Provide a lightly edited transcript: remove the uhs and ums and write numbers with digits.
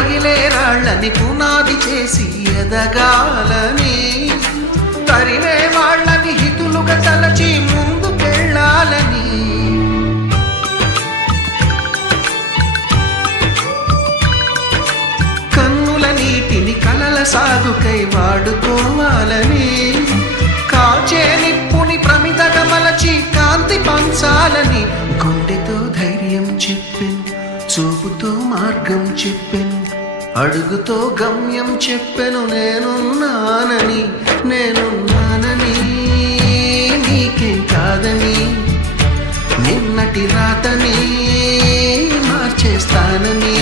పగిలే రాళ్ళని పునాది చేసి ఎదగాలని, తరిమే వాళ్ళని హితులుగా తలచి ముందుకెళ్ళాలని, కన్నుల నీటిని కలల సాగుకై వాడుకోవాలని, కాచే నిప్పుని ప్రమిదగా మలచి కాంతి పంచాలని, గుండెతో ధైర్యం చెప్పెను, చూపుతో మార్గం చెప్పెను, అడుగుతో గమ్యం చెప్పెను, నేనున్నానని నేనున్నానని, నీకేం కాదని, నిన్నటి రాతని మార్చేస్తానని.